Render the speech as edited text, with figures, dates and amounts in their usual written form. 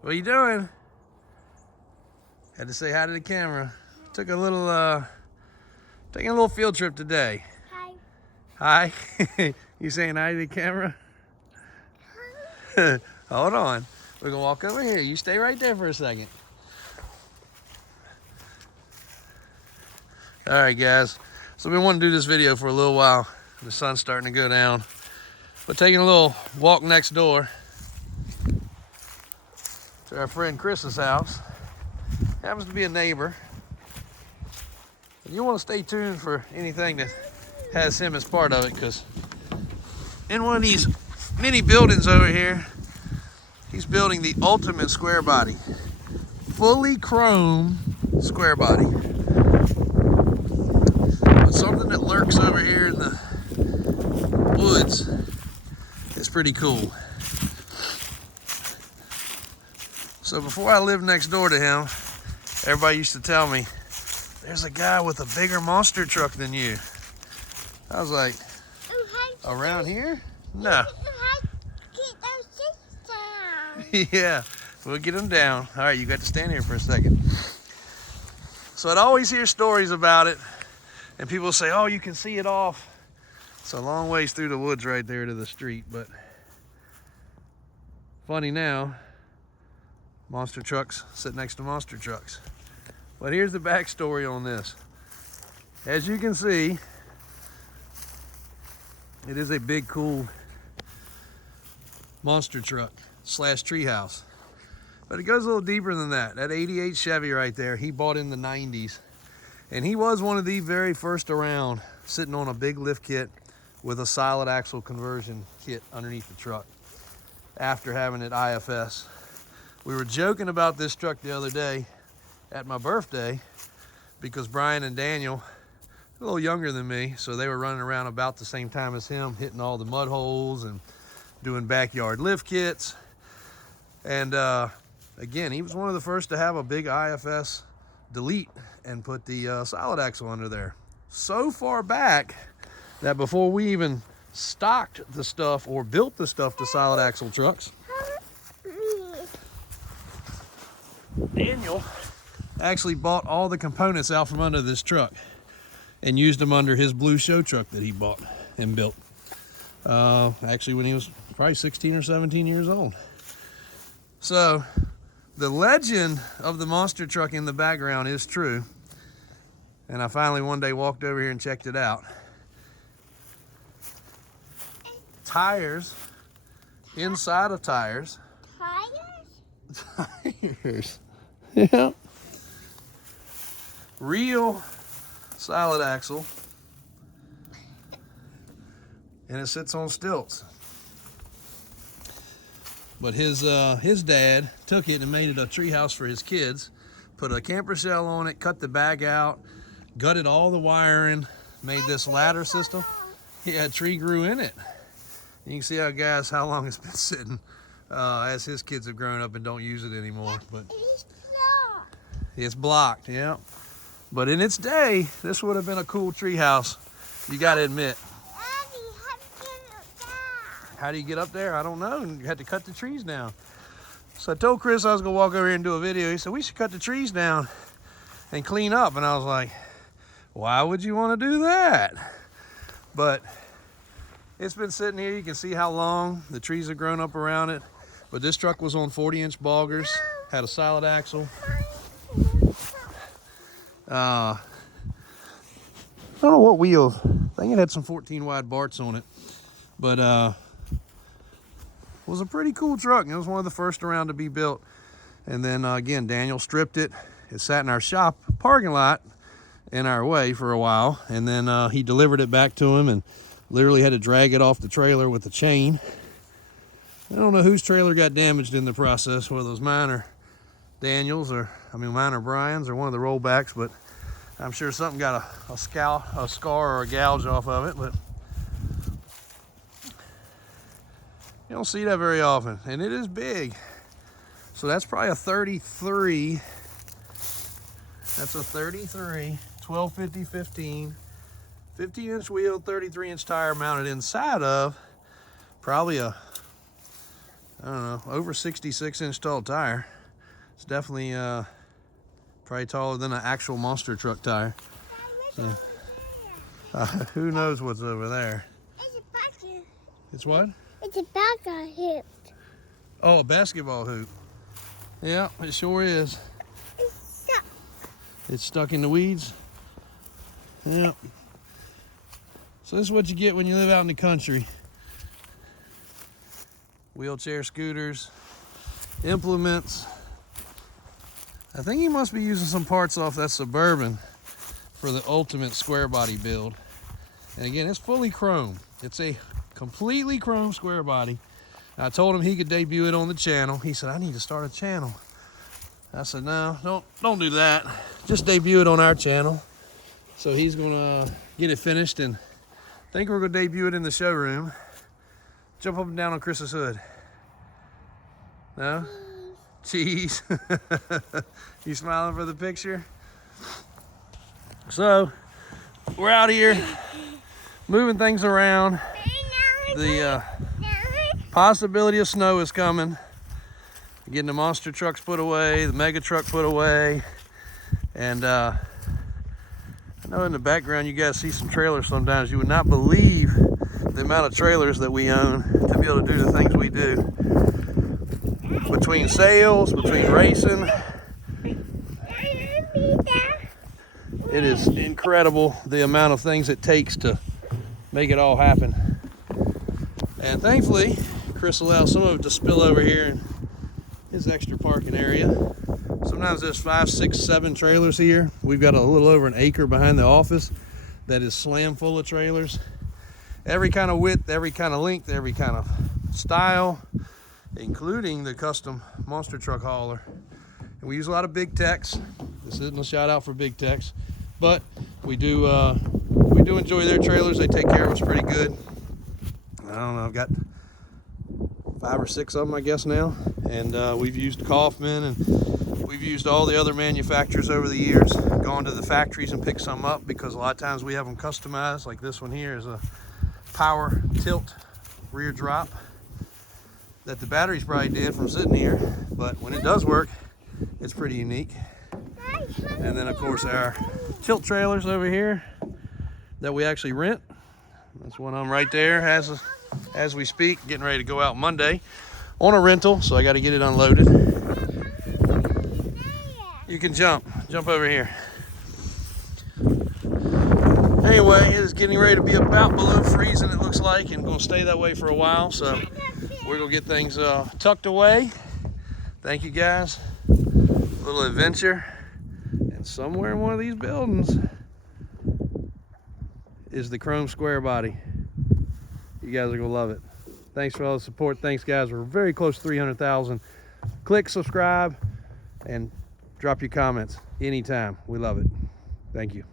What are you doing? Had to say hi to the camera. Took a little, taking a little field trip today. Hi. Hi. You saying hi to the camera? Hold on. We're gonna walk over here. You stay right there for a second. All right, guys. So we want to do this video for a little while. The sun's starting to go down. But taking a little walk next door to our friend Chris's house. Happens to be a neighbor. And you want to stay tuned for anything that has him as part of it, because in one of these mini buildings over here, he's building the ultimate square body. Fully chrome square body. But something that lurks over here in the woods is pretty cool. So before I lived next door to him, everybody used to tell me, there's a guy with a bigger monster truck than you. I was like, around here? No. Yeah, we'll get them down. All right, you got to stand here for a second. So I'd always hear stories about it, and people say, oh, you can see it off. It's a long ways through the woods right there to the street, but funny now, monster trucks sit next to monster trucks. But here's the backstory on this. As you can see, it is a big, cool monster truck slash treehouse. But it goes a little deeper than that. That 88 Chevy right there, he bought in the 90s. And he was one of the very first around, sitting on a big lift kit with a solid axle conversion kit underneath the truck after having it IFS. We were joking about this truck the other day at my birthday because Brian and Daniel, a little younger than me, so they were running around about the same time as him, hitting all the mud holes and doing backyard lift kits. And again, he was one of the first to have a big IFS delete and put the solid axle under there. So far back that before we even stocked the stuff or built the stuff to solid axle trucks, Daniel actually bought all the components out from under this truck and used them under his blue show truck that he bought and built. Actually when he was probably 16 or 17 years old. So the legend of the monster truck in the background is true. And I finally one day walked over here and checked it out. Tires, inside of tires. Tires? Yeah. Real solid axle. And it sits on stilts. But his dad took it and made it a treehouse for his kids, put a camper shell on it, cut the bag out, gutted all the wiring, made this ladder system. Yeah, a tree grew in it. You can see how long it's been sitting as his kids have grown up and don't use it anymore. But it's blocked, yeah. But in its day, this would have been a cool treehouse, you gotta admit. How do you get up there? I don't know. You had to cut the trees down. So I told Chris I was gonna walk over here and do a video. He said, we should cut the trees down and clean up. And I was like, why would you want to do that? But it's been sitting here. You can see how long the trees have grown up around it. But this truck was on 40-inch boggers, had a solid axle. I don't know what wheels. I think it had some 14 wide Barts on it. But it was a pretty cool truck. It was one of the first around to be built. And then again, Daniel stripped it. It sat in our shop parking lot in our way for a while. And then he delivered it back to him and literally had to drag it off the trailer with a chain. I don't know whose trailer got damaged in the process, whether it was mine or Daniel's, or mine or Brian's, or one of the rollbacks, but I'm sure something got a scar or a gouge off of it. But you don't see that very often, and it is big. So that's probably a 33. That's a 33, 1250, 15. 15-inch wheel, 33-inch tire mounted inside of probably a I don't know, over 66-inch tall tire. It's definitely probably taller than an actual monster truck tire. So, who knows what's over there? It's a bucket. It's what? It's a bucket hoop. Oh, a basketball hoop. Yeah, it sure is. It's stuck. It's stuck in the weeds. Yeah. So this is what you get when you live out in the country. Wheelchair scooters, implements. I think he must be using some parts off that Suburban for the ultimate square body build. And again, it's fully chrome. It's a completely chrome square body. I told him he could debut it on the channel. He said, I need to start a channel. I said, no, don't do that. Just debut it on our channel. So he's gonna get it finished, and I think we're gonna debut it in the showroom. Jump up and down on Chris's hood. No? Cheese. You smiling for the picture? So, we're out here moving things around. The possibility of snow is coming. Getting the monster trucks put away, the mega truck put away. And I know in the background you guys see some trailers sometimes. You would not believe the amount of trailers that we own to be able to do the things we do. Between sales, between racing, it is incredible the amount of things it takes to make it all happen. And thankfully, Chris allows some of it to spill over here in his extra parking area. Sometimes there's 5, 6, 7 trailers here. We've got a little over an acre behind the office that is slam full of trailers. Every kind of width, every kind of length, every kind of style, including the custom monster truck hauler. And we use a lot of big techs. This isn't a shout out for big techs, but we do enjoy their trailers. They take care of us pretty good. I don't know, I've got 5 or 6 of them, I guess now. And we've used Kaufman, and we've used all the other manufacturers over the years. Gone to the factories and picked some up, because a lot of times we have them customized. Like this one here is a power tilt rear drop that the batteries probably did from sitting here, but when it does work, it's pretty unique. And then of course our tilt trailers over here that we actually rent. That's one of them right there as we speak, getting ready to go out Monday on a rental, so I got to get it unloaded. You can jump over here. Anyway, it is getting ready to be about below freezing, it looks like, and going to stay that way for a while, so we're going to get things tucked away. Thank you guys. A little adventure, and somewhere in one of these buildings is the chrome square body. You guys are going to love it. Thanks for all the support. Thanks, guys. We're very close to 300,000. Click subscribe and drop your comments anytime. We love it. Thank you.